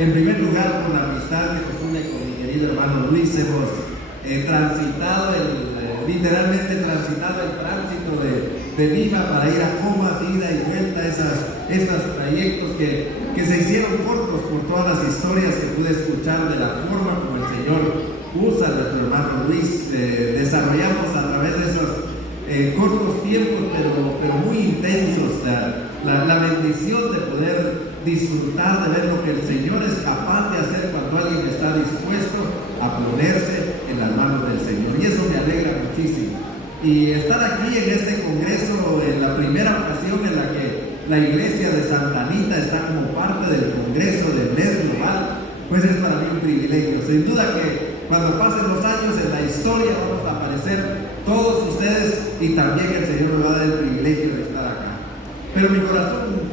En primer lugar, por la amistad que nos une con mi querido hermano Luis, hemos transitado, literalmente transitado el tránsito de Viva para ir a Comas, ida y vuelta, esos trayectos que se hicieron cortos por todas las historias que pude escuchar de la forma como el Señor usa a nuestro hermano Luis. Desarrollamos a través de esos cortos tiempos, pero muy intensos, la bendición de poder disfrutar de ver lo que el Señor es capaz de hacer cuando alguien está dispuesto a ponerse en las manos del Señor, y eso me alegra muchísimo. Y estar aquí en este congreso, en la primera ocasión en la que la iglesia de Santa Anita está como parte del congreso del MED global, pues es para mí un privilegio. Sin duda que cuando pasen los años en la historia vamos a aparecer todos ustedes, y también el Señor me va a dar el privilegio de estar acá. Pero mi corazón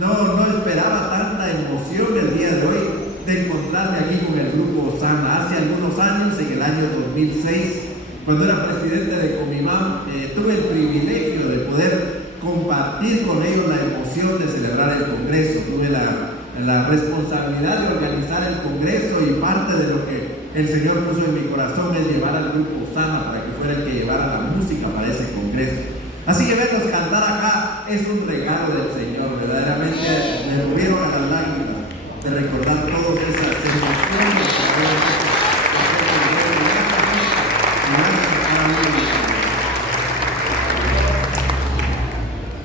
no esperaba tanta emoción el día de hoy de encontrarme aquí con el grupo Osana. Hace algunos años, en el año 2006, cuando era presidente de Comimam, tuve el privilegio de poder compartir con ellos la emoción de celebrar el Congreso. Tuve la responsabilidad de organizar el Congreso, y parte de lo que el Señor puso en mi corazón es llevar al grupo Osana para que fuera el que llevara la música para ese Congreso. Así que vernos cantar acá es un regalo del Señor. Verdaderamente me volvieron a las lágrimas de recordar todas esas emociones.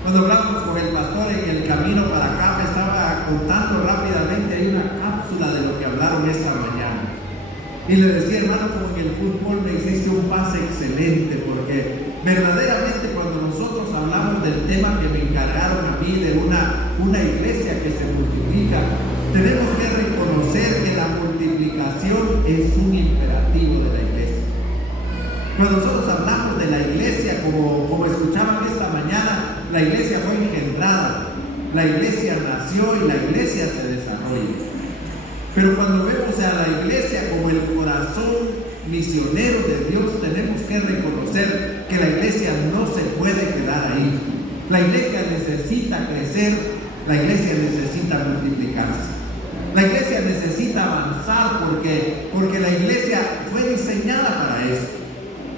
Cuando hablamos con el pastor en el camino para acá, me estaba contando rápidamente, hay una cápsula de lo que hablaron esta mañana. Y le decía, hermano, como en el fútbol me hiciste un pase excelente, porque verdaderamente cuando nosotros hablamos del tema que me encargaron a mí, de una iglesia que se multiplica, tenemos que reconocer que la multiplicación es un imperativo de la iglesia. Cuando nosotros hablamos de la iglesia, como escuchaban esta mañana, la iglesia fue engendrada, la iglesia nació y la iglesia se desarrolla. Pero cuando vemos a la iglesia como el corazón misionero de Dios, tenemos que reconocer que la iglesia no se puede quedar ahí. La iglesia necesita crecer, la iglesia necesita multiplicarse. La iglesia necesita avanzar porque la iglesia fue diseñada para eso.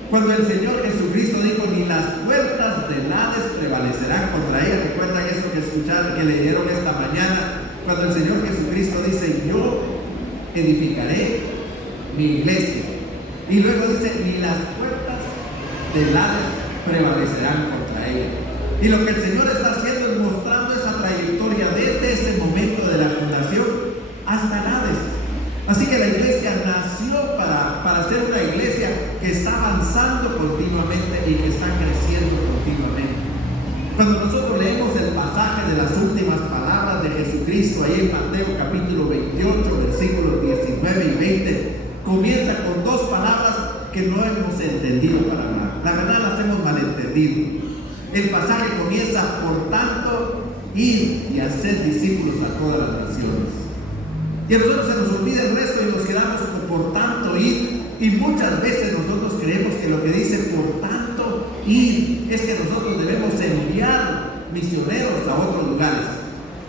Cuando el Señor Jesucristo dijo, ni las puertas del Hades prevalecerán contra ella, recuerdan eso que escucharon, que leyeron esta mañana, cuando el Señor Jesucristo dice, yo edificaré mi iglesia. Y luego dice, ni las puertas del Hades prevalecerán contra ella. Y lo que el Señor está haciendo es mostrando esa trayectoria desde ese momento de la fundación hasta el Hades. Así que la iglesia nació para ser una iglesia que está avanzando continuamente y que está creciendo continuamente. Cuando nosotros leemos el pasaje de las últimas palabras de Jesucristo ahí en Mateo capítulo 28, versículos 19 y 20, comienza con dos palabras que no hemos entendido para nada. La verdad las hemos malentendido. El pasaje comienza, por tanto, id y haced discípulos a todas las naciones. Y a nosotros se nos olvida el resto y nos quedamos con por tanto, id. Y muchas veces nosotros creemos que lo que dice por tanto, id, es que nosotros debemos enviar misioneros a otros lugares.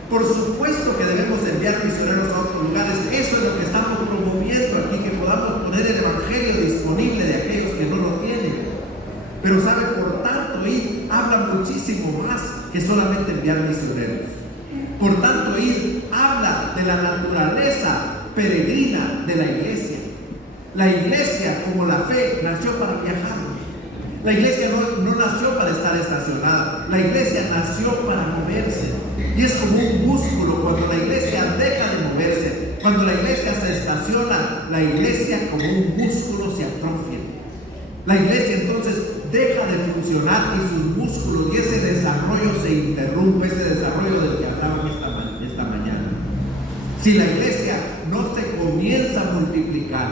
Por supuesto que debemos enviar misioneros a otros lugares. Eso es lo que estamos promoviendo aquí, que podamos poner el evangelio disponible de aquellos que no lo tienen. Pero sabe, por tanto, id habla muchísimo más que solamente enviar misioneros. Por tanto, id habla de la naturaleza peregrina de la iglesia. La iglesia, como la fe, nació para viajar. La iglesia no nació para estar estacionada. La iglesia nació para moverse. Y es como un músculo. Cuando la iglesia deja de moverse, cuando la iglesia se estaciona, la iglesia como un músculo se atrofia. La iglesia entonces deja de funcionar y sus músculos y ese desarrollo se interrumpe, ese desarrollo del que hablaban esta mañana. Si la iglesia no se comienza a multiplicar,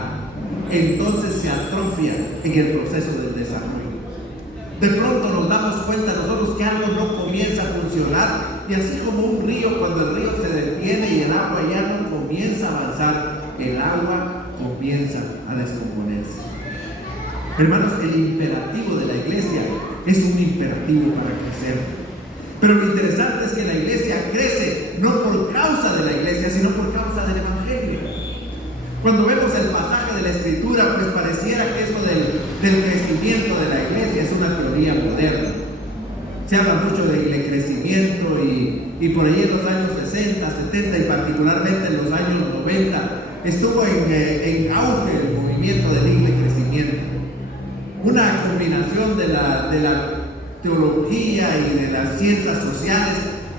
entonces se atrofia en el proceso del desarrollo. De pronto nos damos cuenta nosotros que algo no comienza a funcionar, y así como un río, cuando el río se detiene y el agua ya no comienza a avanzar, el agua comienza a descomponerse. Hermanos, el imperativo de la iglesia es un imperativo para crecer. Pero lo interesante es que la iglesia crece no por causa de la iglesia, sino por causa del evangelio. Cuando vemos el pasaje de la escritura, pues pareciera que eso del crecimiento de la iglesia es una teoría moderna. Se habla mucho del crecimiento y por ahí en los años 60, 70 y particularmente en los años 90 estuvo en auge el movimiento del crecimiento. Una combinación de la teología y de las ciencias sociales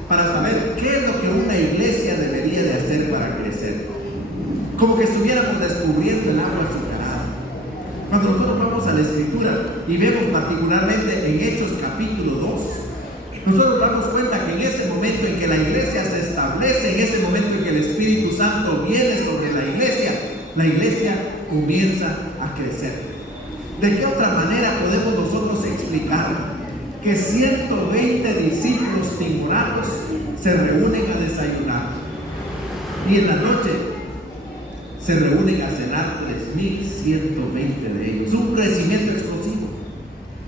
para saber qué es lo que una iglesia debería de hacer para crecer. Como que estuviéramos descubriendo el agua azucarada. Cuando nosotros vamos a la escritura y vemos particularmente en Hechos capítulo 2, nosotros damos cuenta que en ese momento en que la iglesia se establece, en ese momento en que el Espíritu Santo viene sobre la iglesia comienza a crecer. ¿De qué otra manera podemos nosotros explicar que 120 discípulos timoratos se reúnen a desayunar y en la noche se reúnen a cenar 3.120 de ellos? Un crecimiento explosivo.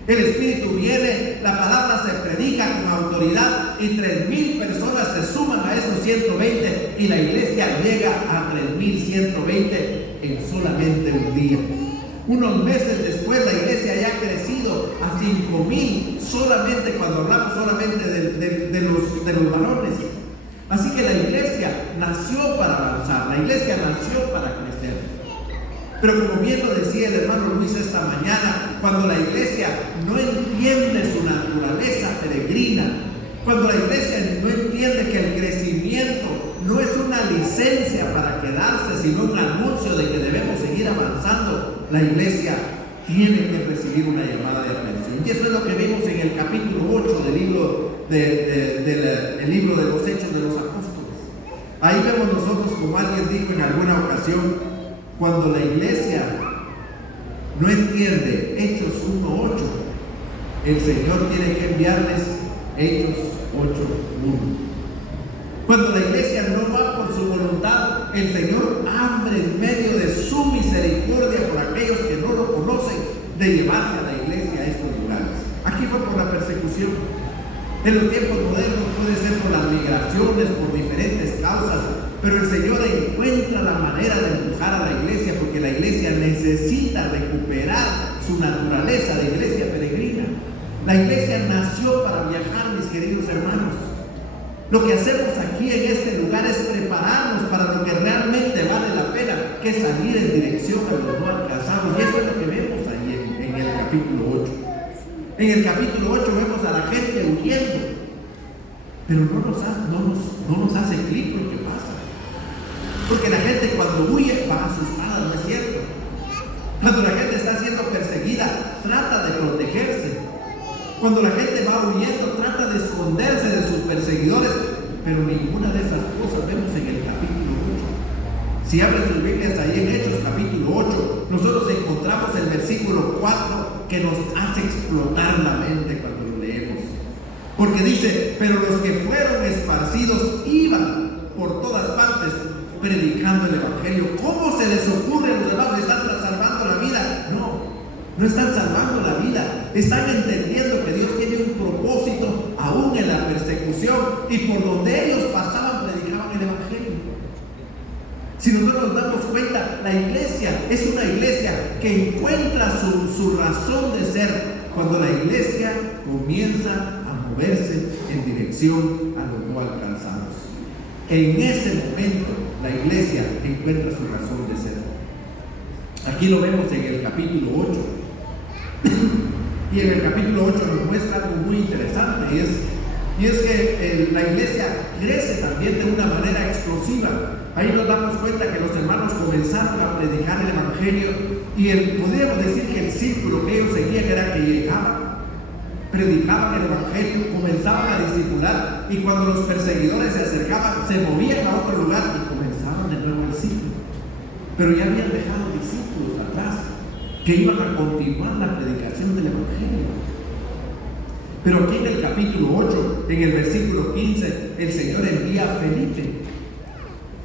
El Espíritu viene, la palabra se predica con autoridad y 3.000 personas se suman a esos 120 y la iglesia llega a 3.120 en solamente un día. Unos meses después la iglesia ya ha crecido a 5.000 solamente cuando hablamos solamente de los varones. Así que la iglesia nació para avanzar, la iglesia nació para crecer. Pero como bien lo decía el hermano Luis esta mañana, cuando la iglesia no entiende su naturaleza peregrina, cuando la iglesia no entiende que el crecimiento no es una licencia para quedarse, sino un anuncio de que debemos seguir avanzando, la iglesia tiene que recibir una llamada de atención. Y eso es lo que vimos en el capítulo 8 del libro el libro de los Hechos de los Apóstoles. Ahí vemos nosotros, como alguien dijo en alguna ocasión, cuando la iglesia no entiende Hechos 1:8, el Señor tiene que enviarles Hechos 8:1. Cuando la iglesia no va por su voluntad, el Señor abre en medio de su misericordia por aquellos que no lo conocen, de llevarse a la iglesia a estos lugares. Aquí fue por la persecución. En los tiempos modernos puede ser por las migraciones, por diferentes causas, pero el Señor encuentra la manera de empujar a la iglesia porque la iglesia necesita recuperar su naturaleza de iglesia peregrina. La iglesia nació para viajar, mis queridos hermanos. Lo que hacemos aquí en este lugar es prepararnos para lo que realmente vale la pena, que es salir en dirección a los no alcanzados. Y eso es lo que vemos ahí en el capítulo 8. En el capítulo 8 vemos a la gente huyendo, pero no nos hace clic lo que pasa. Porque la gente cuando huye va asustada, ¿no es cierto? Cuando la gente está siendo perseguida, trata de protegerse. Cuando la gente va huyendo, trata de esconderse de sus perseguidores, pero ninguna de esas cosas vemos en el capítulo 8. Si abren sus Biblias ahí en Hechos capítulo 8, nosotros encontramos el versículo 4 que nos hace explotar la mente cuando lo leemos. Porque dice, pero los que fueron esparcidos iban por todas partes predicando el evangelio. ¿Cómo se les ocurre a los demás que están salvando la vida? No están salvando la vida. Están entendiendo que Dios tiene un propósito aún en la persecución y por donde ellos pasaban predicaban el evangelio. Si nosotros nos damos cuenta, la iglesia es una iglesia que encuentra su razón de ser cuando la iglesia comienza a moverse en dirección a los no alcanzados. En ese momento la iglesia encuentra su razón de ser. Aquí lo vemos en el capítulo 8. Y en el capítulo 8 nos muestra algo muy interesante, y es que la iglesia crece también de una manera explosiva. Ahí nos damos cuenta que los hermanos comenzaron a predicar el evangelio y podríamos decir que el círculo que ellos seguían era que llegaban, predicaban el evangelio, comenzaban a discipular, y cuando los perseguidores se acercaban, se movían a otro lugar y comenzaban de nuevo el ciclo. Pero ya habían dejado discípulos atrás que iban a continuar la predicación del evangelio. Pero aquí en el capítulo 8, en el versículo 15, el Señor envía a Felipe.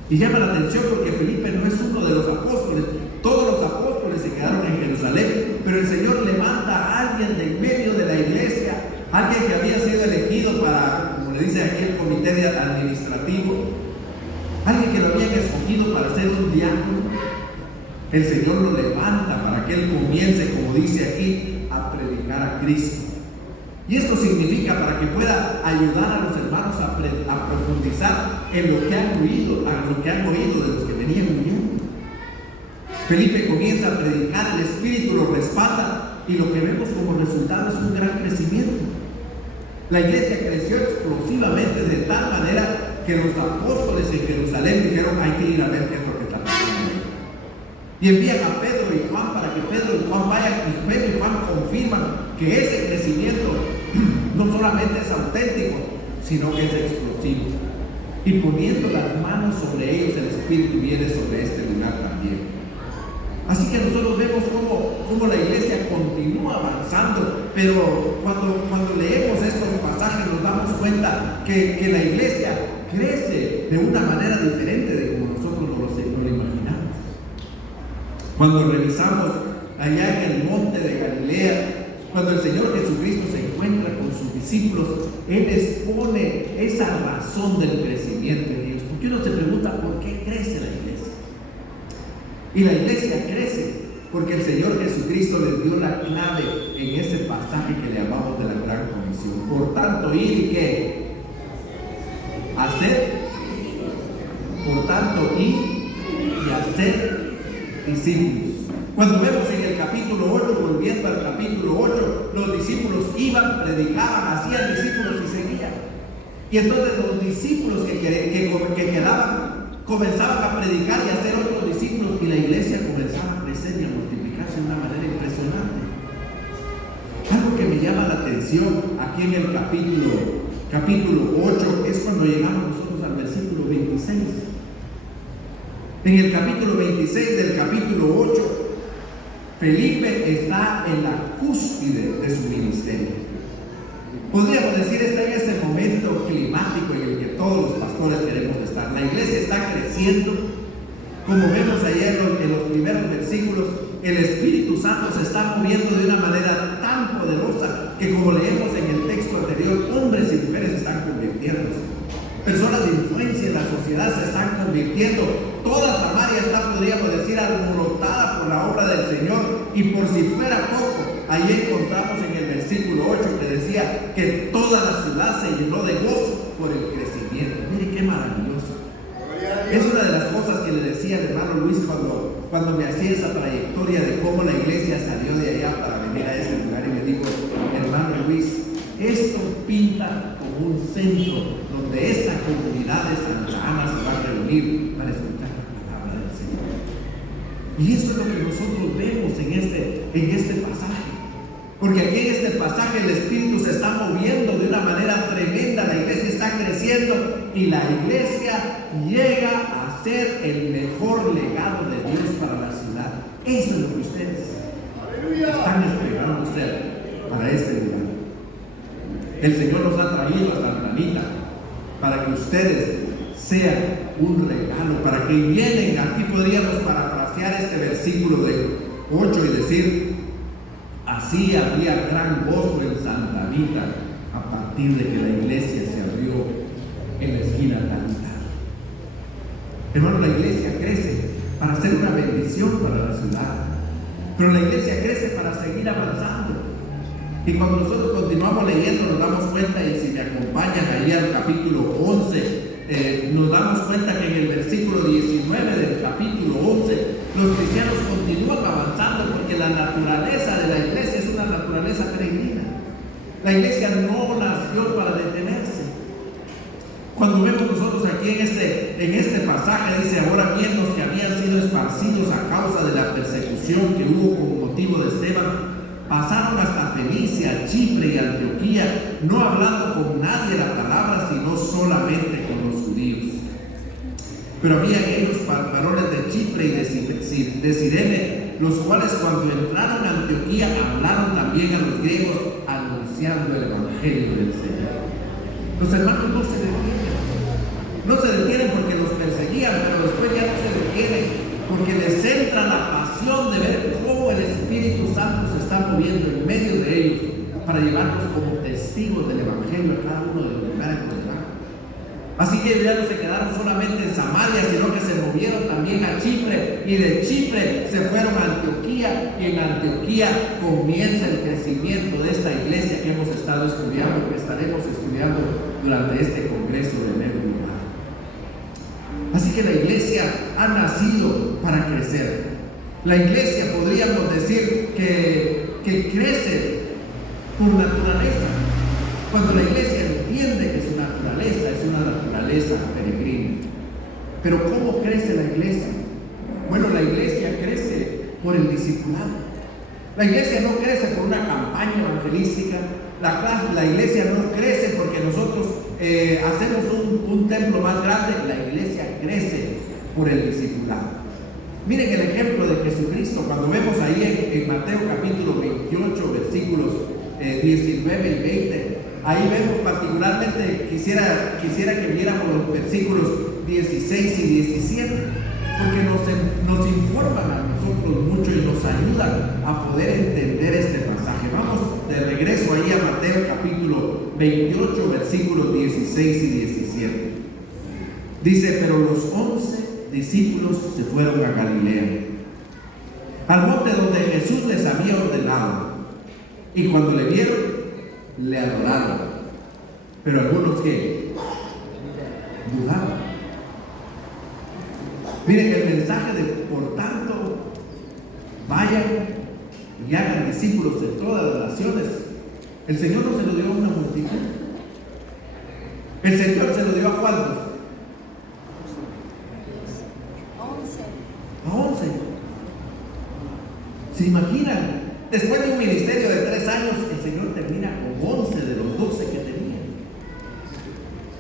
Y llama la atención porque Felipe no es uno de los apóstoles. Todos los apóstoles se quedaron en Jerusalén, pero el Señor levanta a alguien de en medio de la iglesia, alguien que había sido elegido para, como le dice aquí el comité administrativo, alguien que lo habían escogido para ser un diácono, el Señor lo levanta para que él comience, como dice aquí, a predicar a Cristo. Y esto significa para que pueda ayudar a los hermanos a profundizar en lo que han oído, de los que venían huyendo. Felipe comienza a predicar, el Espíritu lo respalda y lo que vemos como resultado es un gran crecimiento. La iglesia creció explosivamente de tal manera que los apóstoles en Jerusalén dijeron: hay que ir a ver qué es lo que está pasando. Y envían a Pedro y Juan para que Pedro y Juan vayan, y Pedro y Juan confirman que ese crecimiento no solamente es auténtico, sino que es explosivo. Y poniendo las manos sobre ellos, el Espíritu viene sobre este lugar también. Así que nosotros vemos cómo la iglesia continúa avanzando, pero cuando leemos estos pasajes nos damos cuenta que la iglesia crece de una manera diferente de como nosotros no lo imaginamos. Cuando revisamos allá en el monte de Galilea, cuando el Señor Jesucristo se encuentra con sus discípulos, Él expone esa razón del crecimiento en ellos. Porque uno se pregunta por qué crece la iglesia. Y la iglesia crece porque el Señor Jesucristo les dio la clave en ese pasaje que le llamamos de la gran comisión. Por tanto, ir y ¿qué? Hacer. Por tanto, ir y hacer discípulos. Cuando vemos en el capítulo 8, volviendo al capítulo 8, los discípulos iban, predicaban, hacían discípulos y seguían. Y entonces los discípulos que quedaban comenzaban a predicar y a hacer otros discípulos, y la iglesia comenzaba a crecer y a multiplicarse de una manera impresionante. Algo que me llama la atención aquí en el capítulo 8 es cuando llegamos nosotros al versículo 26. En el capítulo 26 del capítulo 8, Felipe está en la cúspide de su ministerio. Podríamos decir, está en ese momento climático en el que todos los pastores queremos estar. La iglesia está creciendo. Como vemos ayer en los primeros versículos, el Espíritu Santo se está moviendo de una manera tan poderosa que, como leemos en el texto anterior, hombres y mujeres están convirtiéndose. Personas de influencia en la sociedad se están convirtiendo. Toda Samaria está, podríamos decir, alborotada por la obra del Señor. Y por si fuera poco, ahí encontramos en el versículo 8 que decía que toda la ciudad se llenó de gozo por el crecimiento. Mire qué maravilloso. Es una de las cosas que le decía al hermano Luis cuando me hacía esa trayectoria de cómo la iglesia salió de allá para venir a ese lugar, y le digo: hermano Luis, esto pinta como un centro donde esta comunidad de Santa Ana se va a reunir para escuchar la palabra del Señor. Y eso es lo que nosotros vemos en este pasaje. Porque aquí en este pasaje el Espíritu se está moviendo de una manera tremenda, la iglesia está creciendo y la iglesia llega a ser el mejor legado de Dios para la ciudad. Eso es lo que ustedes están esperando ser para este lugar. El Señor nos ha traído hasta el planeta para que ustedes sean un regalo, para que vienen. Aquí podríamos parafrasear este versículo de 8 y decir: así había gran gozo en Santa Anita a partir de que la iglesia se abrió en la esquina de Anita. Hermano, la iglesia crece para ser una bendición para la ciudad, pero la iglesia crece para seguir avanzando. Y cuando nosotros continuamos leyendo nos damos cuenta, y si me acompañan ahí al capítulo 11, nos damos cuenta que en el versículo 19 del capítulo 11 los cristianos continúan avanzando, porque la naturaleza de la iglesia es una naturaleza peregrina. La iglesia no nació para detenerse. Cuando vemos nosotros aquí en este pasaje, dice: ahora bien, los que habían sido esparcidos a causa de la persecución que hubo como motivo de Esteban, pasaron hasta Fenicia, Chipre y Antioquía, no hablando con nadie la palabra, sino solamente con los judíos. Pero había ellos varones de Chipre y de Cirene, los cuales cuando entraron a Antioquía hablaron también a los griegos, anunciando el evangelio del Señor. Los hermanos no se detienen porque los perseguían, pero después ya no se detienen porque les entra la pasión de ver cómo el Espíritu Santo se está moviendo en medio de ellos para llevarnos como testigos del Evangelio a cada uno de los lugares donde van. Así que ya no se quedaron solamente en Samaria, sino que se movieron también a Chipre, y de Chipre se fueron a Antioquía, y en Antioquía comienza el crecimiento de esta iglesia que hemos estado estudiando, que estaremos estudiando durante este congreso de Medio Lugar. Así que la iglesia ha nacido para crecer. La iglesia, podríamos decir que crece por naturaleza. Cuando la iglesia entiende que su naturaleza es una naturaleza peregrina. Pero ¿cómo crece la iglesia? Bueno, la iglesia crece por el discipulado. La iglesia no crece por una campaña evangelística. La iglesia no crece porque nosotros hacemos un templo más grande. La iglesia crece por el discipulado. Miren el ejemplo de Jesucristo cuando vemos ahí en Mateo capítulo 28, versículos 19 y 20. Ahí vemos particularmente, quisiera que viéramos los versículos 16 y 17, porque nos informan a nosotros mucho y nos ayudan a poder entender este pasaje. Vamos de regreso ahí a Mateo capítulo 28, versículos 16 y 17. Dice: pero los 11 discípulos se fueron a Galilea, al monte donde Jesús les había ordenado, y cuando le vieron, le adoraron. Pero algunos que dudaban. Miren el mensaje de: por tanto, vayan y hagan discípulos de todas las naciones. El Señor no se lo dio a una multitud. El Señor se lo dio a ¿cuántos? A 11. ¿Se imaginan? Después de un ministerio de 3 años, el Señor termina con 11 de los 12 que tenía.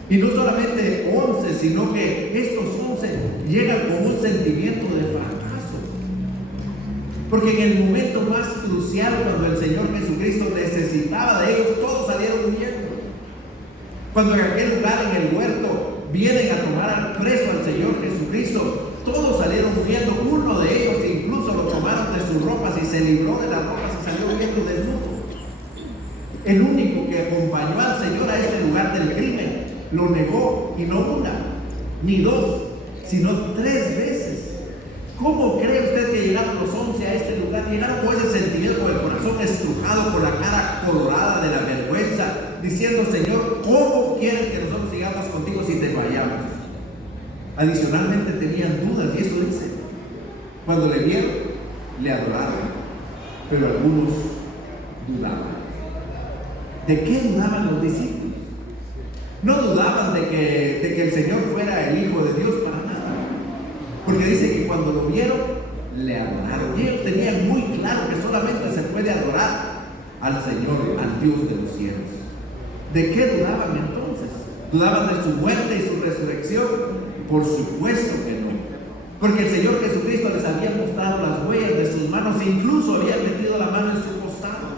Y no solamente 11, sino que estos 11 llegan con un sentimiento de fracaso. Porque en el momento más crucial, cuando el Señor Jesucristo necesitaba de ellos, todos salieron huyendo. Cuando en aquel lugar, en el huerto, vienen a tomar al preso al Señor Jesucristo, todos salieron huyendo. Uno de ellos incluso lo tomaron de sus ropas y se libró de las ropas y salió huyendo desnudo. El único que acompañó al Señor a este lugar del crimen lo negó, y no una, ni 2, sino 3 veces. ¿Cómo cree usted que llegaron los 11 a este lugar? Llegaron con ese sentimiento, con el corazón estrujado, con la cara colorada de la vergüenza, diciendo: Señor, ¿cómo quieres que nosotros sigamos contigo si te fallamos? Adicionalmente tenían dudas, y eso dice: cuando le vieron, le adoraron, pero algunos dudaban. ¿De qué dudaban los discípulos? No dudaban de que el Señor fuera el Hijo de Dios, para nada, porque dice que cuando lo vieron, le adoraron. Y ellos tenían muy claro que solamente se puede adorar al Señor, al Dios de los cielos. ¿De qué dudaban entonces? ¿Dudaban de su muerte y su resurrección? Por supuesto que no, porque el Señor Jesucristo les había mostrado las huellas de sus manos e incluso había metido la mano en su costado.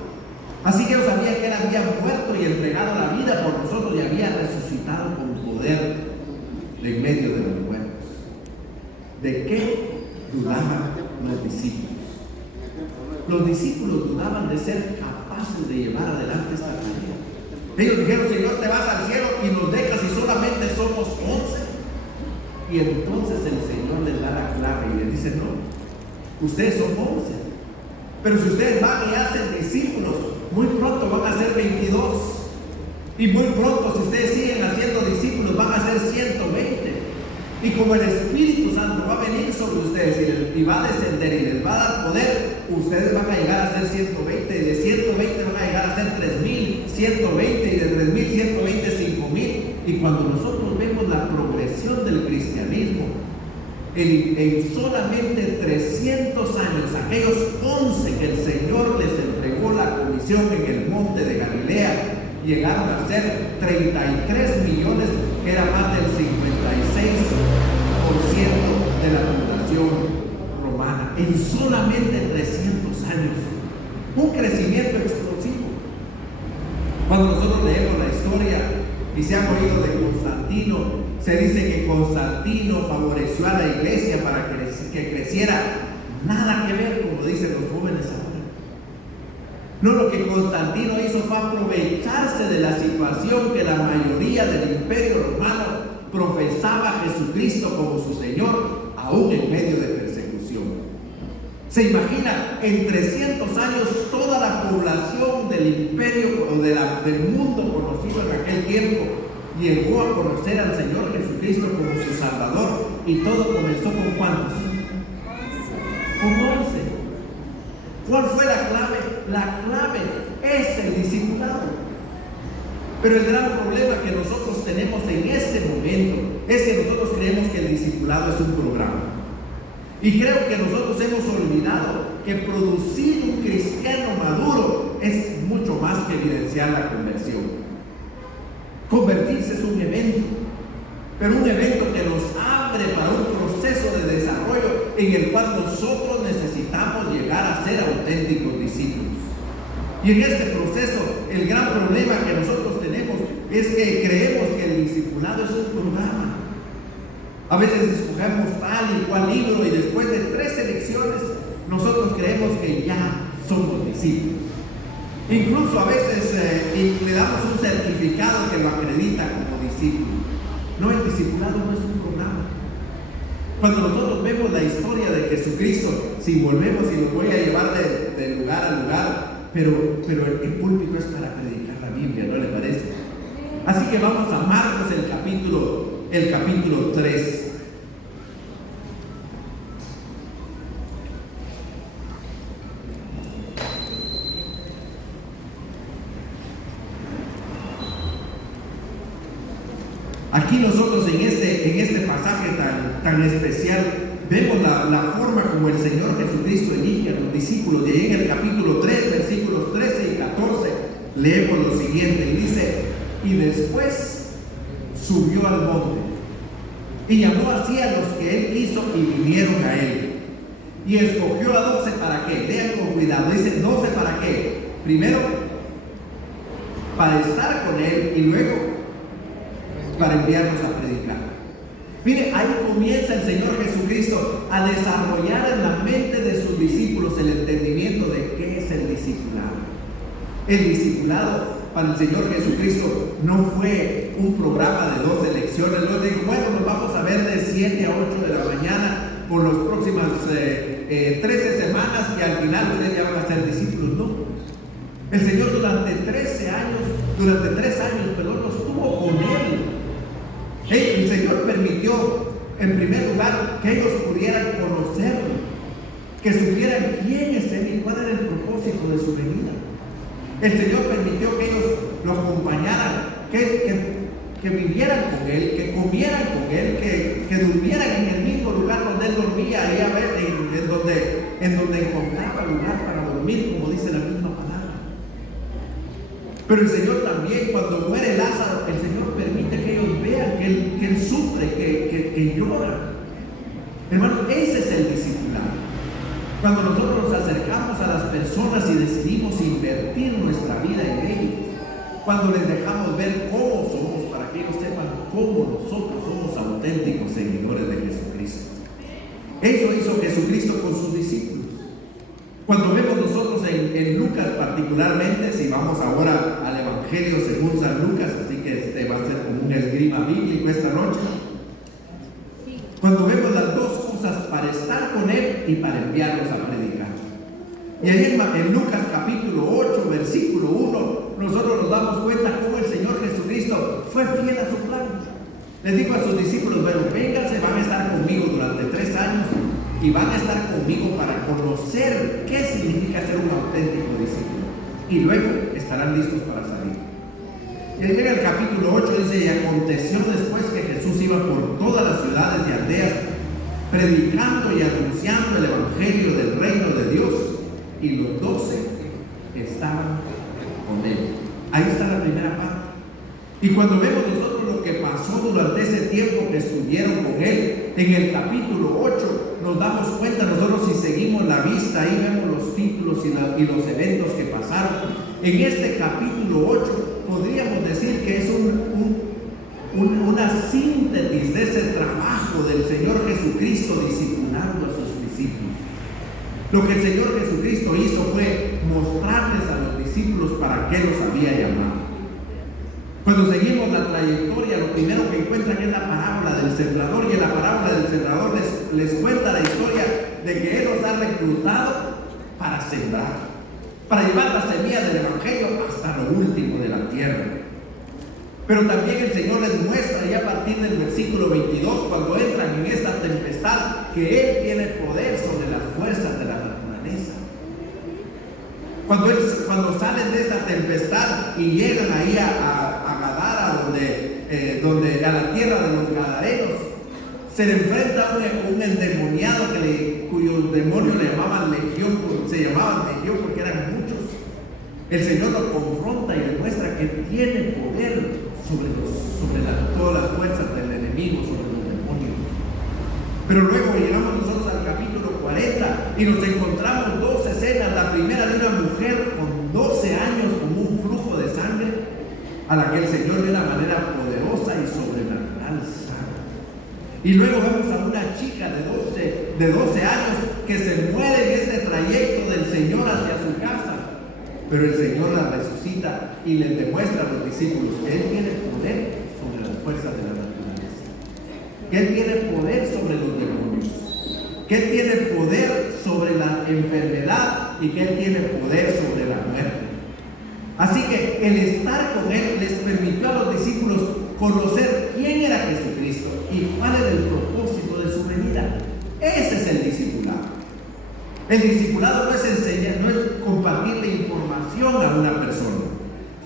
Así que ellos sabían que Él había muerto y entregado la vida por nosotros y había resucitado con poder de en medio de los muertos. ¿De qué dudaban los discípulos? Los discípulos dudaban de ser capaces de llevar adelante esta tarea. Ellos dijeron: Señor, te vas al cielo y nos dejas y solamente somos 11. Y entonces el Señor les da la clave y les dice: no, ustedes son 11, pero si ustedes van y hacen discípulos, muy pronto van a ser 22, y muy pronto, si ustedes siguen haciendo discípulos, van a ser 120. Y como el Espíritu Santo va a venir sobre ustedes y va a descender y les va a dar poder, ustedes van a llegar a ser 120, y de 120 van a llegar a ser 3,000, 120, y de 3,000, 120, 5,000. Y cuando nosotros vemos la progresión del cristianismo, en solamente 300 años, aquellos 11 que el Señor les entregó la comisión en el monte de Galilea, llegaron a ser 33 millones, que era más del 56% de la población romana, en solamente 300 años. Un crecimiento explosivo. Cuando nosotros leemos la historia y se ha oído de Constantino, se dice que Constantino favoreció a la iglesia para que creciera. Nada que ver, como dicen los jóvenes ahora. No, lo que Constantino hizo fue aprovecharse de la situación que la mayoría del imperio romano profesaba a Jesucristo como su Señor, aún en medio de persecución. Se imagina, en 300 años toda la población del imperio o del mundo conocido en aquel tiempo llegó a conocer al Señor Jesucristo como su Salvador, y todo comenzó con ¿cuántos? Con 11. ¿Cuál fue la clave? La clave es el discipulado. Pero el gran problema que nosotros tenemos en este momento es que nosotros creemos que el discipulado es un programa. Y creo que nosotros hemos olvidado que producir un cristiano maduro es mucho más que evidenciar la conversión. Convertirse es un evento, pero un evento que nos abre para un proceso de desarrollo en el cual nosotros necesitamos llegar a ser auténticos discípulos. Y en este proceso, el gran problema que nosotros tenemos es que creemos que el discipulado es un programa. A veces escogemos tal y cual libro y después de 3 elecciones nosotros creemos que ya somos discípulos. Incluso a veces le damos un certificado que lo acredita como discípulo. No, el discipulado no es un programa. Cuando nosotros vemos la historia de Jesucristo, si volvemos y los voy a llevar de lugar a lugar, pero el púlpito es para predicar la Biblia, ¿no le parece? Así que vamos a Marcos, el capítulo 3. Aquí nosotros en este pasaje tan especial vemos la forma como el Señor Jesucristo elige a los discípulos. Y ahí en el capítulo 3, versículos 13 y 14, leemos lo siguiente, y dice: y después subió al monte, y llamó así a los que él quiso, y vinieron a él. Y escogió a 12 ¿para qué? Lean con cuidado, dice 12 ¿para qué? Primero, para estar con él, y luego para enviarnos a predicar. Mire, ahí comienza el Señor Jesucristo a desarrollar en la mente de sus discípulos el entendimiento de qué es el discipulado. El discipulado para el Señor Jesucristo no fue un programa de 2 lecciones. No dijo, bueno, nos vamos a ver de 7 a 8 de la mañana por las próximas 13 semanas y al final ustedes ya van a ser discípulos. No. El Señor durante 3 años, los tuvo con él. El Señor permitió, en primer lugar, que ellos pudieran conocerlo, que supieran quién es Él y cuál era el propósito de su venida. El Señor permitió que ellos lo acompañaran, que vivieran con Él, que comieran con Él, que durmieran en el mismo lugar donde Él dormía, ahí a ver, en donde encontraba lugar para dormir, como dice la misma palabra. Pero el Señor también, cuando muere Lázaro, el Señor permite que ellos vean que Él sufre, que llora. Hermano, ese es el discipulado. Cuando nosotros nos acercamos a las personas y decidimos invertir nuestra vida en ellos, cuando les dejamos ver cómo somos, para que ellos sepan cómo nosotros somos auténticos seguidores de Jesucristo. Eso hizo Jesucristo con sus discípulos. Cuando vemos nosotros en Lucas particularmente, si vamos ahora al Evangelio según San Lucas, así que este va a ser como un esgrima bíblico esta noche. Cuando vemos las dos cosas, para estar con Él y para enviarnos a predicar. Y ahí en Lucas capítulo 8, versículo 1, nosotros nos damos cuenta cómo el Señor Jesucristo fue fiel a su plan. Les dijo a sus discípulos, bueno, vénganse, van a estar conmigo durante 3 años y van a estar conmigo para conocer qué significa ser un auténtico discípulo. Y luego estarán listos para salir. Y en el capítulo 8 dice, y aconteció después que Jesús iba por todas las ciudades y aldeas, predicando y anunciando el evangelio del reino de Dios, y los 12 estaban con él. Ahí está la primera parte. Y cuando vemos nosotros lo que pasó durante ese tiempo que estuvieron con él, en el capítulo 8 nos damos cuenta, nosotros si seguimos la vista, ahí vemos los títulos y los eventos que pasaron. En este capítulo 8 podríamos decir que es una síntesis de ese trabajo del Señor Jesucristo discipulando a sus discípulos. Lo que el Señor Jesucristo hizo fue mostrarles a los discípulos para qué los había llamado. Cuando seguimos la trayectoria, lo primero que encuentran es la parábola del sembrador, y en la parábola del sembrador les cuenta la historia de que Él los ha reclutado para sembrar, para llevar la semilla del Evangelio hasta lo último de la tierra. Pero también el Señor les muestra, ya a partir del versículo 22, cuando entran en esta tempestad, que Él tiene poder sobre las fuerzas de la naturaleza. Cuando salen de esta tempestad y llegan ahí a Gadara, donde a la tierra de los gadarenos, se le enfrenta un endemoniado cuyo demonio le llamaban Legión, se llamaban Legión porque eran muchos. El Señor lo confronta y le muestra que tiene poder sobre todas las fuerzas del enemigo, sobre los demonios. Pero luego llegamos nosotros al capítulo 40 y nos encontramos dos escenas. La primera de una mujer con 12 años con un flujo de sangre, a la que el Señor de una manera poderosa y sobrenatural sana. Y luego vemos a una chica de 12 años que se muere en este trayecto del Señor hacia su casa. Pero el Señor la resucita y les demuestra a los discípulos que Él tiene poder sobre las fuerzas de la naturaleza, que Él tiene poder sobre los demonios, que Él tiene poder sobre la enfermedad y que Él tiene poder sobre la muerte. Así que el estar con Él les permitió a los discípulos conocer quién era Jesucristo y cuál era el propósito de su venida. Ese es el discipulado. El discipulado no es enseñar, no es compartirle información a una persona,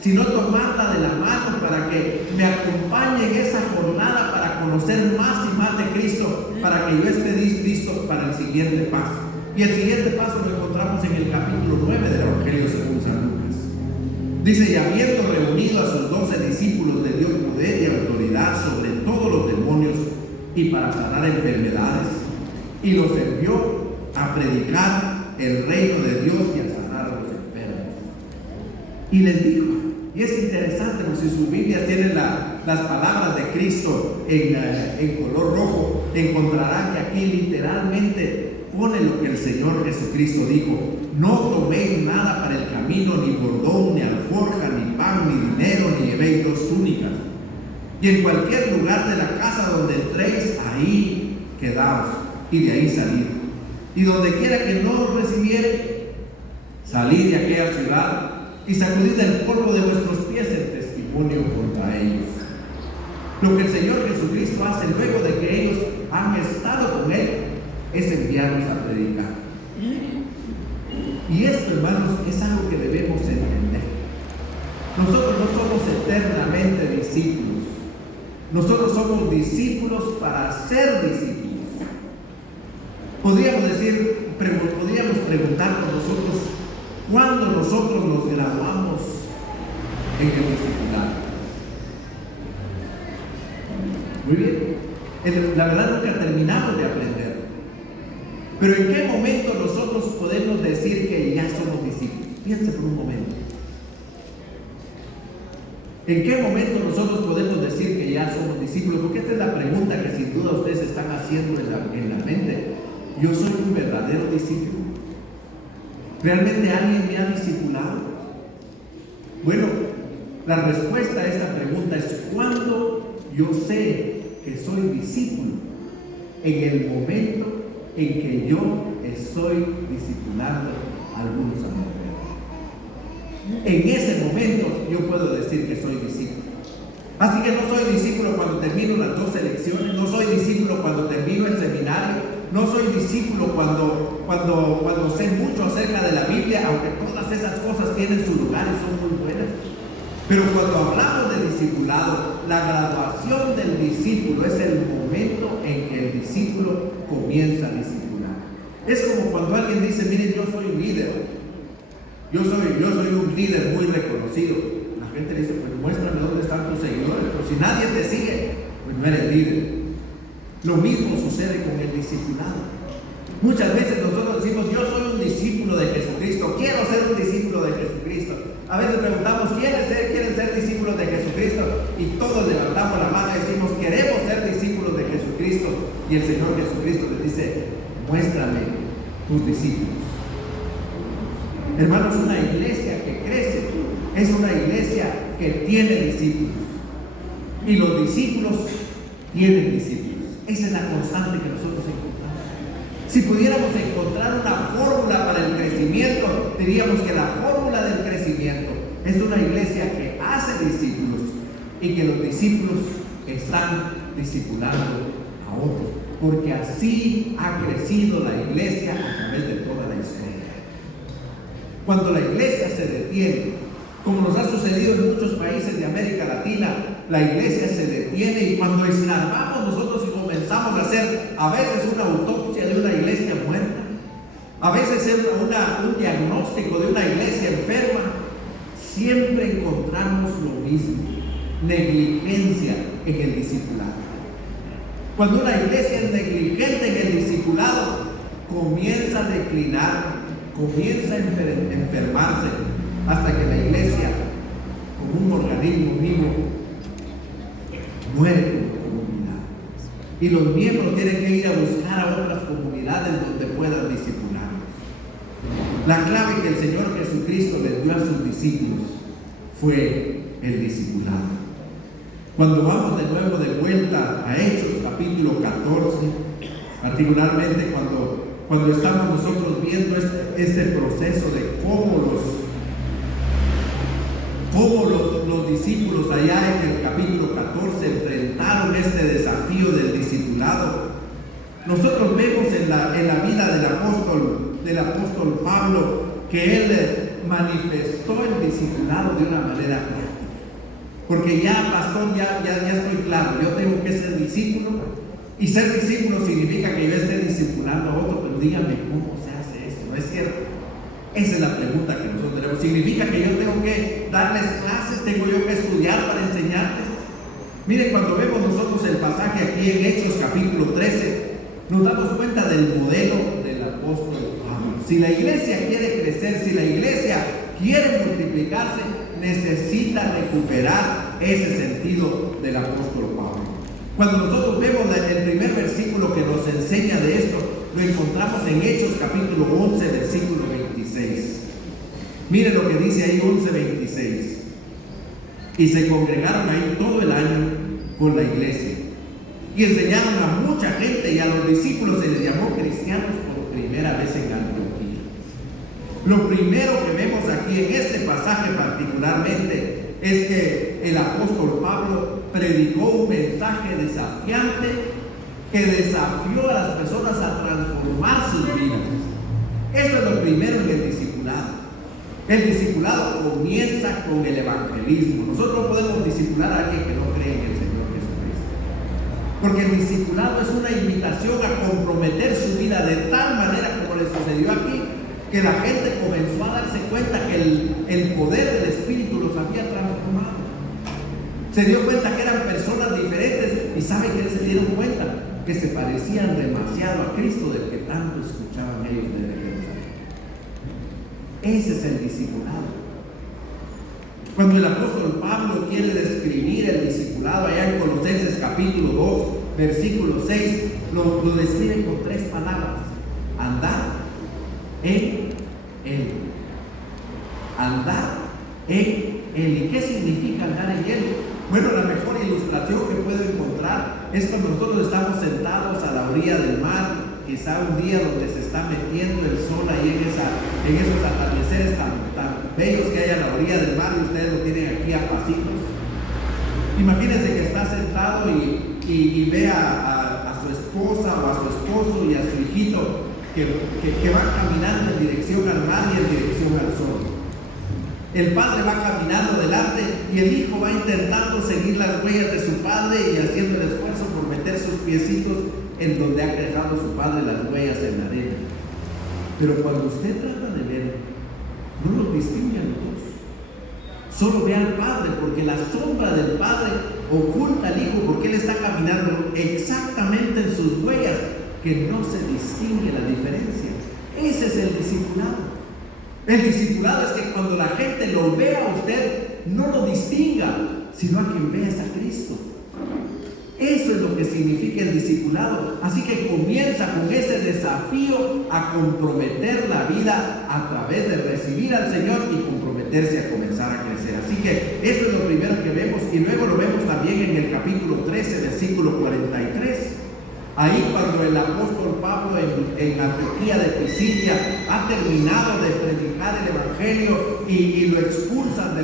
sino tomarla de la mano para que me acompañe en esa jornada para conocer más y más de Cristo, para que yo esté listo para el siguiente paso. Y el siguiente paso lo encontramos en el capítulo 9 del Evangelio según San Lucas. Dice: y habiendo reunido a sus 12 discípulos, les dio poder y autoridad sobre todos los demonios y para sanar enfermedades, y los envió a predicar el reino de Dios y a sanar a los enfermos. Y les dijo, y es interesante, porque si sus Biblias tienen las palabras de Cristo en color rojo, encontrarán que aquí literalmente pone lo que el Señor Jesucristo dijo: no toméis nada para el camino, ni bordón, ni alforja, ni pan, ni dinero, ni llevéis 2 túnicas. Y en cualquier lugar de la casa donde entréis, ahí quedaos, y de ahí salid. Y donde quiera que no os recibiere, salid de aquella ciudad y sacudid el polvo de vuestros pies en testimonio contra ellos. Lo que el Señor Jesucristo hace luego de que ellos han estado con Él es enviarnos a predicar. Y esto, hermanos, es algo que debemos entender. Nosotros no somos eternamente discípulos. Nosotros somos discípulos para ser discípulos. Podríamos preguntarnos nosotros, ¿cuándo nosotros nos graduamos en el discipulado? Muy bien, la verdad nunca terminamos de aprender. Pero ¿en qué momento nosotros podemos decir que ya somos discípulos? Piense por un momento. ¿En qué momento nosotros podemos decir que ya somos discípulos? Porque esta es la pregunta que sin duda ustedes están haciendo en la mente. ¿Yo soy un verdadero discípulo? ¿Realmente alguien me ha discipulado? Bueno, la respuesta a esta pregunta es: ¿cuándo yo sé que soy discípulo? En el momento en que yo estoy discipulando a algunos amigos. En ese momento yo puedo decir que soy discípulo. Así que no soy discípulo cuando termino las 2 lecciones, no soy discípulo cuando termino el seminario, no soy discípulo cuando sé mucho acerca de la Biblia, aunque todas esas cosas tienen su lugar y son muy buenas. Pero cuando hablamos de discipulado, la graduación del discípulo es el momento en que el discípulo comienza a discipular. Es como cuando alguien dice: miren, yo soy líder, yo soy un líder muy reconocido. La gente le dice: pues muéstrame dónde están tus seguidores. Pero si nadie te sigue, pues no eres líder. Lo mismo sucede con el discipulado. Muchas veces nosotros decimos: yo soy un discípulo de Jesucristo, quiero ser un discípulo de Jesucristo. A veces preguntamos: ¿quieren ser discípulos de Jesucristo? Y todos levantamos la mano y decimos: queremos ser discípulos de Jesucristo. Y el Señor Jesucristo les dice: muéstrame tus discípulos. Hermanos, una iglesia que crece es una iglesia que tiene discípulos. Y los discípulos tienen discípulos. Esa es la constante que nosotros encontramos. Si pudiéramos encontrar una fórmula para el crecimiento, diríamos que la fórmula del crecimiento es una iglesia que hace discípulos y que los discípulos están discipulando a otros, porque así ha crecido la iglesia a través de toda la historia. Cuando la iglesia se detiene, como nos ha sucedido en muchos países de América Latina, la iglesia se detiene, y cuando escarbamos nosotros y comenzamos a hacer a veces una autopsia de una iglesia muerta, a veces un diagnóstico de una iglesia enferma, siempre encontramos lo mismo: negligencia en el discipulado. Cuando una iglesia es negligente en el discipulado, comienza a declinar, comienza a enfermarse, hasta que la iglesia, como un organismo vivo, muere como comunidad. Y los miembros tienen que ir a buscar a otras comunidades donde puedan discipularlos. La clave que el Señor Jesucristo les dio a sus discípulos fue el discipulado. Cuando vamos de nuevo de vuelta a Hechos capítulo 14, particularmente cuando estamos nosotros viendo este proceso de cómo los discípulos allá en el capítulo 14 enfrentaron este desafío del discipulado, nosotros vemos en la vida del apóstol Pablo que él manifestó el discipulado de una manera práctica. Porque ya, pastor, ya estoy claro, yo tengo que ser discípulo, y ser discípulo significa que yo esté discipulando a otro, pero dígame cómo se hace eso, ¿no es cierto? Esa es la pregunta que nosotros tenemos. ¿Significa que yo tengo que darles clases? ¿Tengo yo que estudiar para enseñarles? Miren, cuando vemos nosotros el pasaje aquí en Hechos capítulo 13, nos damos cuenta del modelo del apóstol Pablo. Si la iglesia quiere crecer, si la iglesia quiere multiplicarse, necesita recuperar ese sentido del apóstol Pablo. Cuando nosotros vemos el primer versículo que nos enseña de esto, lo encontramos en Hechos capítulo 11, versículo 26. Miren lo que dice ahí, 11:26. Y se congregaron ahí todo el año con la iglesia, y enseñaron a mucha gente, y a los discípulos se les llamó cristianos por primera vez en Antioquía. Lo primero que vemos aquí en este pasaje particularmente es que el apóstol Pablo predicó un mensaje desafiante que desafió a las personas a transformar sus vidas. Esto es lo primero en el discipulado. El discipulado comienza con el evangelismo. Nosotros no podemos discipular a alguien que no cree en el Señor Jesucristo, porque el discipulado es una invitación a comprometer su vida de tal manera como le sucedió aquí, que la gente comenzó a darse cuenta que el poder del Espíritu los había transformado. Se dio cuenta que eran personas diferentes, y ¿sabe qué se dieron cuenta? Que se parecían demasiado a Cristo, del que tanto escuchaban ellos desde Jerusalén. Ese es el discipulado. Cuando el apóstol Pablo quiere describir el discipulado allá en Colosenses capítulo 2, versículo 6, lo describe con 3 palabras: andar en Él. Andar en Él. ¿Y qué significa andar en Él? Bueno, la mejor ilustración que puedo encontrar es cuando nosotros estamos sentados a la orilla del mar, quizá un día donde se está metiendo el sol ahí en esos atardeceres tan bellos que hay a la orilla del mar, y ustedes lo tienen aquí a pasitos. Imagínense que está sentado y ve a su esposa o a su esposo y a su hijito que van caminando en dirección al mar y en dirección al sol. El padre va caminando delante y el hijo va intentando seguir las huellas de su padre y haciendo el esfuerzo por meter sus piecitos en donde ha dejado su padre las huellas en la arena. Pero cuando usted trata de ver, no los distingue a los dos. Solo ve al padre, porque la sombra del padre oculta al hijo, porque él está caminando exactamente en sus huellas, que no se distingue la diferencia. Ese es el discipulado. El discipulado es que cuando la gente lo vea a usted, no lo distinga, sino a quien vea es a Cristo. Eso es lo que significa el discipulado. Así que comienza con ese desafío a comprometer la vida a través de recibir al Señor y comprometerse a comenzar a crecer. Así que esto es lo primero que vemos, y luego lo vemos también en el capítulo 13, versículo 43. Ahí cuando el apóstol Pablo en Antioquía de Pisidia ha terminado de predicar el Evangelio y lo expulsan de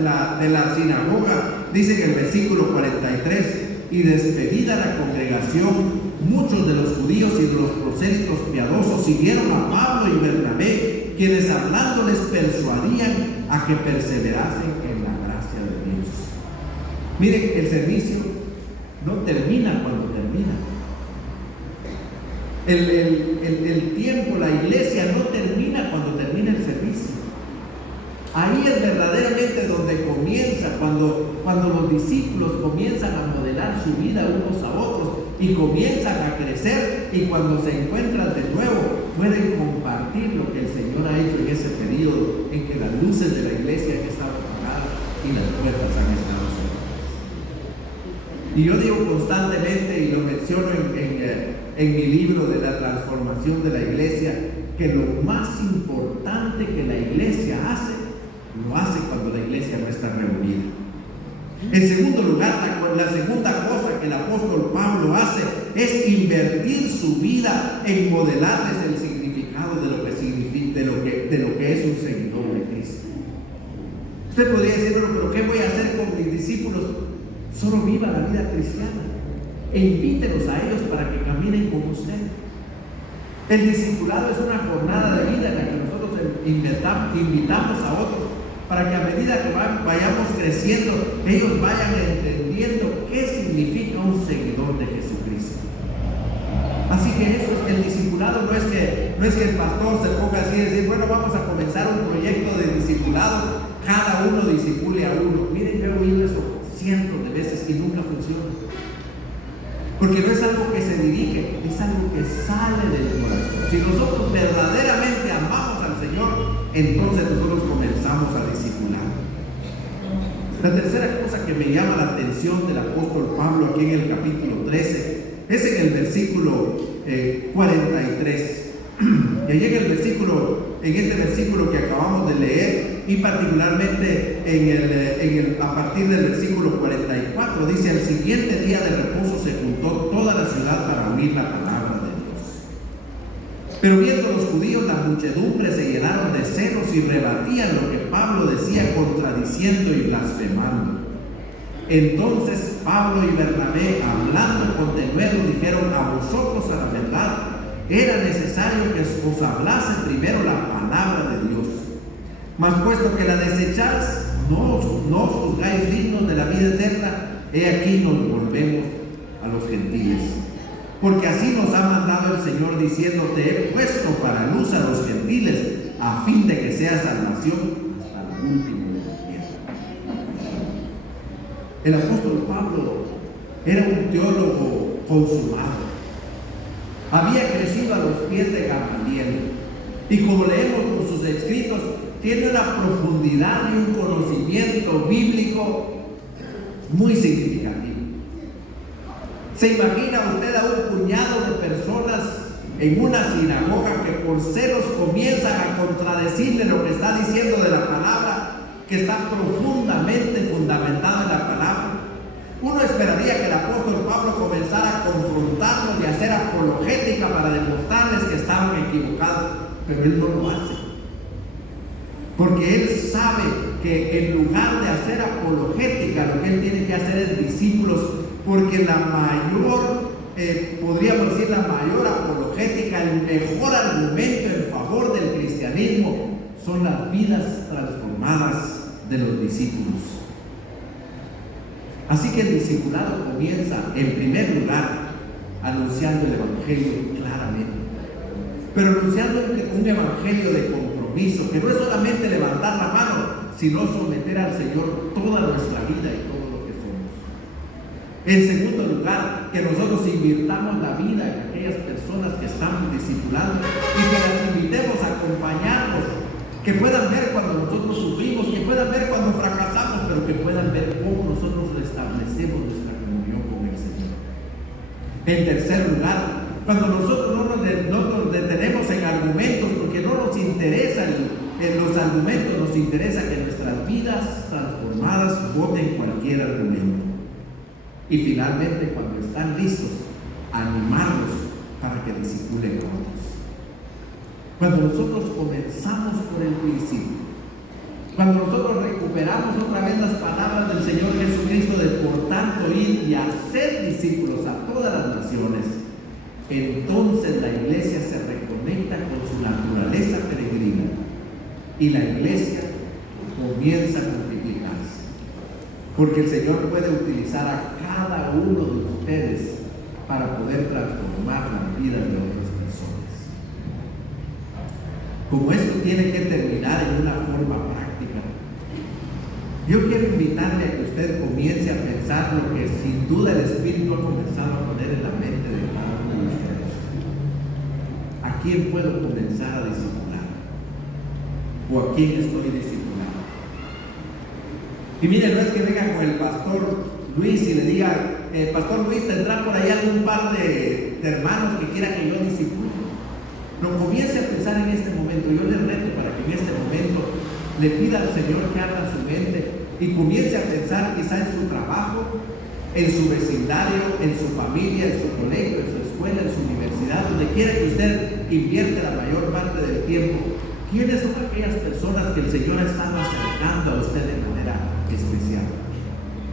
la sinagoga, dice en el versículo 43, y despedida la congregación, muchos de los judíos y de los prosélitos piadosos siguieron a Pablo y Bernabé, quienes hablando les persuadían a que perseverasen en la gracia de Dios. Miren, el servicio no termina cuando termina. El tiempo, la iglesia no termina cuando termina el servicio. Ahí es verdaderamente donde comienza, cuando los discípulos comienzan a modelar su vida unos a otros y comienzan a crecer, y cuando se encuentran de nuevo pueden compartir lo que el Señor ha hecho en ese periodo en que las luces de la iglesia han estado apagadas y las puertas han estado cerradas. Y yo digo constantemente, y lo menciono en mi libro de la transformación de la iglesia, que lo más importante que la iglesia hace, lo hace cuando la iglesia no está reunida. En segundo lugar, la segunda cosa que el apóstol Pablo hace es invertir su vida en modelarles el significado de lo que significa, de lo que es un seguidor de Cristo. Usted podría decir, bueno, pero ¿qué voy a hacer con mis discípulos? Solo viva la vida cristiana e invítelos a ellos para que caminen con usted. El discipulado es una jornada de vida en la que nosotros invitamos a otros para que a medida que vayamos creciendo, ellos vayan entendiendo qué significa un seguidor de Jesucristo. Así que eso es el discipulado. No es que el pastor se ponga así y decir, bueno, vamos a comenzar un proyecto de discipulado, cada uno discipule a uno. Miren, yo he oído eso cientos de veces y nunca funciona. Porque no es algo que se dirige, es algo que sale del corazón. Si nosotros verdaderamente amamos al Señor, entonces nosotros comenzamos a discipular. La tercera cosa que me llama la atención del apóstol Pablo aquí en el capítulo 13 es en el versículo 43. Y allí en este versículo que acabamos de leer, y particularmente a partir del versículo 44, dice: al siguiente día de reposo se juntó toda la ciudad para oír la palabra de Dios. Pero viendo los judíos la muchedumbre, se llenaron de celos y rebatían lo que Pablo decía, contradiciendo y blasfemando. Entonces Pablo y Bernabé, hablando con denuedo, dijeron: a vosotros a la verdad era necesario que os hablase primero la palabra de Dios. Mas puesto que la desecháis, no os juzgáis dignos de la vida eterna, he aquí nos volvemos a los gentiles. Porque así nos ha mandado el Señor, diciendo: te he puesto para luz a los gentiles, a fin de que sea salvación hasta el último de la tierra. El apóstol Pablo era un teólogo consumado. Había crecido a los pies de Gamaliel, y como leemos por sus escritos, tiene una profundidad y un conocimiento bíblico muy significativo. ¿Se imagina usted a un puñado de personas en una sinagoga que por celos comienzan a contradecirle lo que está diciendo de la palabra, que está profundamente fundamentada en la palabra? Uno esperaría que el apóstol Pablo comenzara a confrontarlos y a hacer apologética para demostrarles que estaban equivocados, pero él no lo hace. Porque él sabe que en lugar de hacer apologética, lo que él tiene que hacer es discípulos, porque la mayor, podríamos decir, la mayor apologética, el mejor argumento en favor del cristianismo son las vidas transformadas de los discípulos. Así que el discipulado comienza, en primer lugar, anunciando el Evangelio claramente, pero anunciando un Evangelio de compromiso, que no es solamente levantar la mano, sino someter al Señor toda nuestra vida y todo lo que somos. En segundo lugar, que nosotros invirtamos la vida en aquellas personas que estamos discipulando y que las invitemos a acompañarnos, que puedan ver cuando nosotros sufrimos, que puedan ver cuando fracasamos, pero que puedan ver cómo nosotros restablecemos nuestra comunión con el Señor. En tercer lugar, cuando nosotros no nos detenemos en argumentos porque no nos interesa argumentos, nos interesa que nuestras vidas transformadas voten cualquier argumento. Y finalmente, cuando están listos, animarlos para que discipulen a otros. Cuando nosotros comenzamos por el principio, cuando nosotros recuperamos otra vez las palabras del Señor Jesucristo de por tanto ir y hacer discípulos a todas las naciones, entonces la iglesia se reconecta con su naturaleza peregrina y la iglesia comienza a multiplicarse, porque el Señor puede utilizar a cada uno de ustedes para poder transformar la vida de otras personas. Como esto tiene que terminar en una forma práctica, yo quiero invitarle a que usted comience a pensar lo que sin duda el Espíritu ha comenzado a poner en la mente de cada uno de ustedes. ¿A quién puedo comenzar a discipular? ¿O a quién estoy discipulando? Y mire, no es que venga con el pastor Luis y le diga, pastor Luis, ¿tendrá por ahí algún par de hermanos que quiera que yo discipule? No, comience a pensar en este momento. Yo le reto para que en este momento le pida al Señor que abra su mente y comience a pensar quizá en su trabajo, en su vecindario, en su familia, en su colegio, en su escuela, en su universidad, donde quiera que usted invierta la mayor parte del tiempo. ¿Quiénes son aquellas personas que el Señor ha estado acercando a usted de manera especial?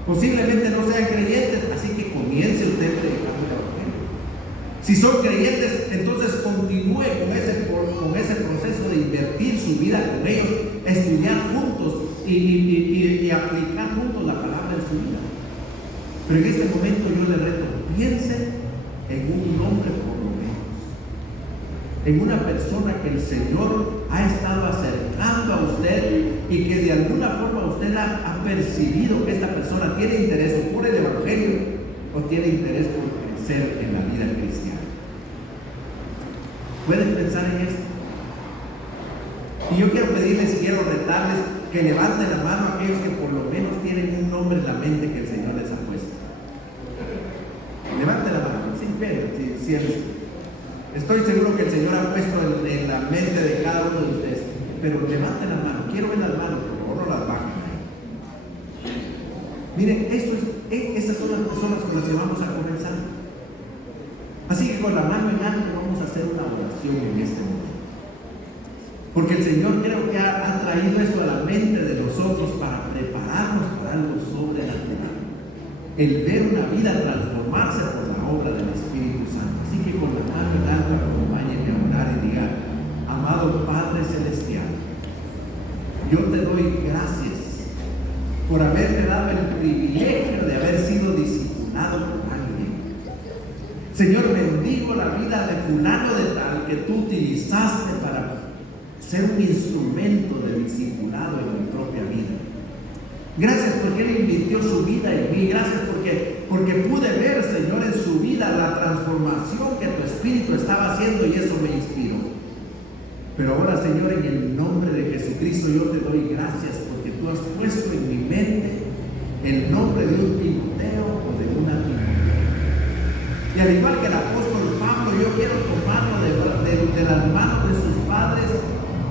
Posiblemente no sean creyentes, así que comience usted predicando el evangelio. Si son creyentes, entonces continúe con ese proceso de invertir su vida con ellos, estudiar juntos y aplicar juntos la palabra en su vida. Pero en este momento yo le reto, piense en un nombre por lo menos, en una persona que el Señor ha estado acercando a usted y que de alguna forma usted ha percibido que esta persona tiene interés o por el evangelio o tiene interés por crecer en la vida cristiana. ¿Pueden pensar en esto? Y yo quiero pedirles, quiero retarles que levanten la mano a aquellos que por lo menos tienen un nombre en la mente que el Señor les ha puesto. Levanten la mano, sin pena, estoy seguro que el Señor ha puesto en la mente de cada uno de ustedes, pero levanten la mano, quiero ver las manos, por favor, no las bajen. Miren, estas son las personas con las que vamos a comenzar. Así que con la mano en alto vamos a hacer una oración en este momento. Porque el Señor creo que ha traído esto a la mente de nosotros para prepararnos para algo sobrenatural. El ver una vida transformarse por la obra del Espíritu Santo. Así que con la mano en alto acompáñenme a orar y digan: amado Padre Celestial, yo te doy gracias por haberme dado el privilegio de haber sido discipulado por alguien. Señor, bendigo la vida de fulano de tal que tú utilizaste para ser un instrumento de discipulado en mi propia vida. Gracias porque Él invirtió su vida en mí. Gracias porque pude ver, Señor, en su vida la transformación que tu Espíritu estaba haciendo y eso me inspiró. Pero ahora, Señor, en el nombre de Jesucristo yo te doy gracias porque tú has puesto en mi mente el nombre de un Timoteo o de una Timoteo. Y al igual que el apóstol Pablo, yo quiero tomarlo de las manos de sus padres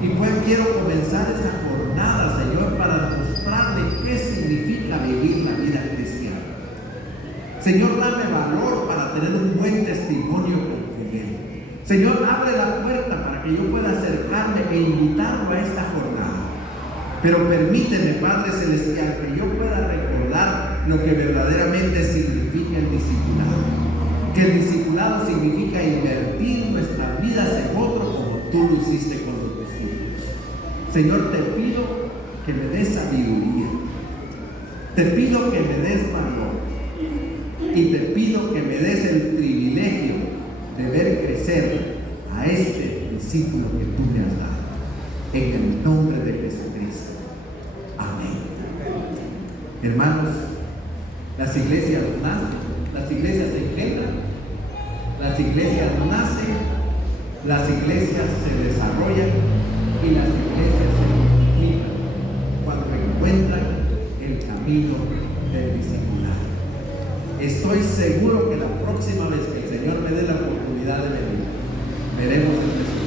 y pues quiero comenzar esta jornada, Señor, para mostrarle qué significa vivir la vida cristiana. Señor, dame valor para tener un buen testimonio con Él. Señor, abre la puerta para que yo pueda acercarme e invitarlo a esta jornada. Pero permíteme, Padre Celestial, que yo pueda recordar lo que verdaderamente significa el discipulado. Que el discipulado significa invertir nuestras vidas en otro como tú lo hiciste con tus discípulos. Señor, te pido que me des sabiduría. Te pido que me des valor. Y te pido que me des el privilegio de ver crecer a este discípulo que tú me has dado. En el nombre de Jesucristo. Amén. Hermanos, las iglesias nacen, las iglesias se engendran, las iglesias nacen, las iglesias se desarrollan y las iglesias se multiplican cuando encuentran el camino del discipulado. Estoy seguro que la próxima vez que el Señor me dé la oportunidad de venir, veremos el